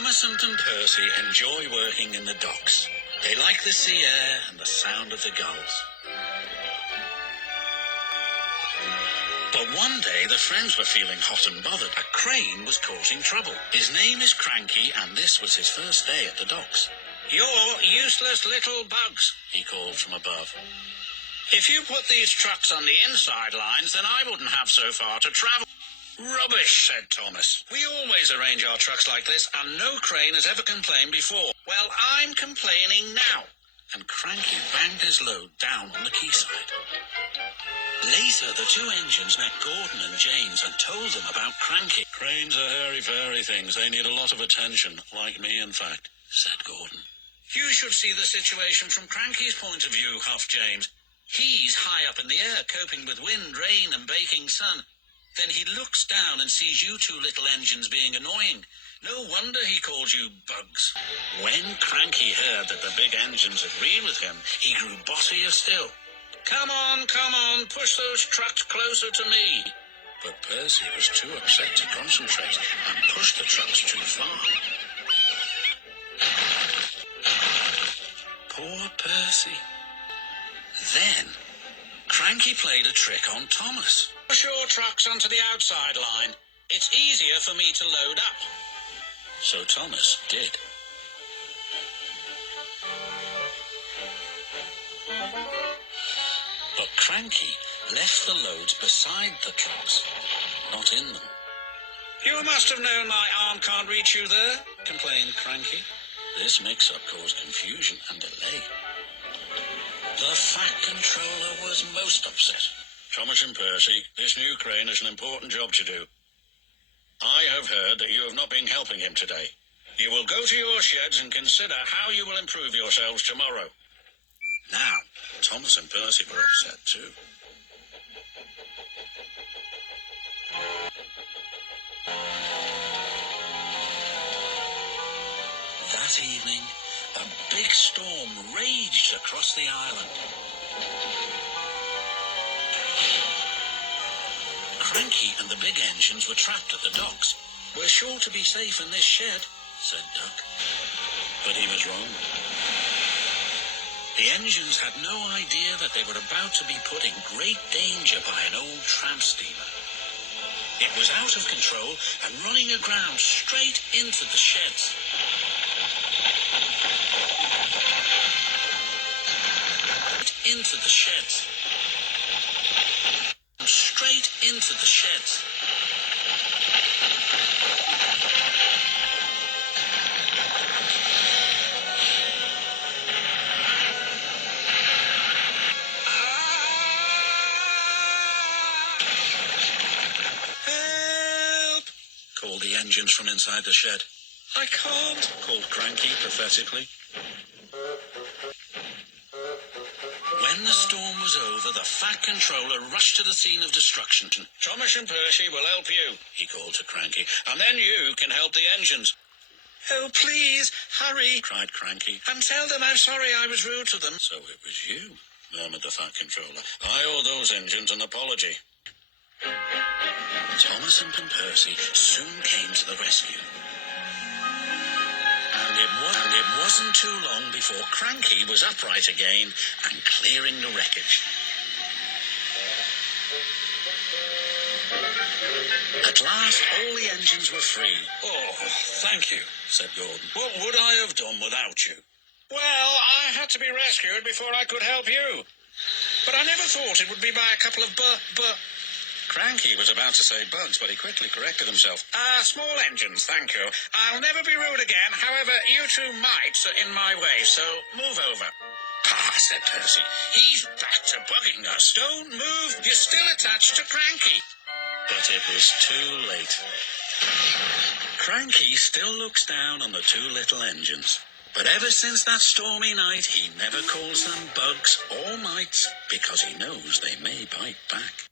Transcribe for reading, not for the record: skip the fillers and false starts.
Thomas and Percy enjoy working in the docks. They like the sea air and the sound of the gulls. But one day the friends were feeling hot and bothered. A crane was causing trouble. His name is Cranky, and this was his first day at the docks. "You're useless little bugs," he called from above. "If you put these trucks on the inside lines, then I wouldn't have so far to travel." "Rubbish," said Thomas. "We always arrange our trucks like this, and no crane has ever complained before." "Well, I'm complaining now." And Cranky banged his load down on the quayside. Later, the two engines met Gordon and James and told them about Cranky. "Cranes are hairy-fairy things. They need a lot of attention, like me, in fact," said Gordon. "You should see the situation from Cranky's point of view," huffed James. "He's high up in the air, coping with wind, rain, and baking sun. Then he looks down and sees you two little engines being annoying. No wonder he calls you bugs." When Cranky heard that the big engines agreed with him, he grew bossier still. Come on, push those trucks closer to me." But Percy was too upset to concentrate and pushed the trucks too far. Poor Percy. Then, Cranky played a trick on Thomas. "Push your trucks onto the outside line. It's easier for me to load up." So Thomas did. But Cranky left the loads beside the trucks, not in them. "You must have known my arm can't reach you there," complained Cranky. This mix-up caused confusion and delay. The Fat Controller was most upset. "Thomas and Percy, this new crane has an important job to do. I have heard that you have not been helping him today. You will go to your sheds and consider how you will improve yourselves tomorrow." Now, Thomas and Percy were upset too. That evening, a big storm raged across the island. Cranky and the big engines were trapped at the docks. "We're sure to be safe in this shed," said Duck. But he was wrong. The engines had no idea that they were about to be put in great danger by an old tramp steamer. It was out of control and running aground straight into the sheds. Into the sheds. Straight into the sheds. "Help!" called the engines from inside the shed. "I can't," called Cranky pathetically. When the storm was over, the Fat Controller rushed to the scene of destruction. "Thomas and Percy will help you," he called to Cranky, "and then you can help the engines." "Oh, please, hurry," cried Cranky, "and tell them I'm sorry I was rude to them." "So it was you," murmured the Fat Controller. "I owe those engines an apology." Thomas and Percy soon came to the rescue. And it wasn't too long before Cranky was upright again and clearing the wreckage. At last, all the engines were free. "Oh, thank you," said Gordon. "What would I have done without you?" "Well, I had to be rescued before I could help you. But I never thought it would be by a couple of Cranky was about to say bugs, but he quickly corrected himself. "Small engines, thank you. I'll never be rude again. However, you two might in my way, so move over." "Ah," said Percy. "He's back to bugging us. Don't move. You're still attached to Cranky." But it was too late. Cranky still looks down on the two little engines. But ever since that stormy night, he never calls them bugs or mites, because he knows they may bite back.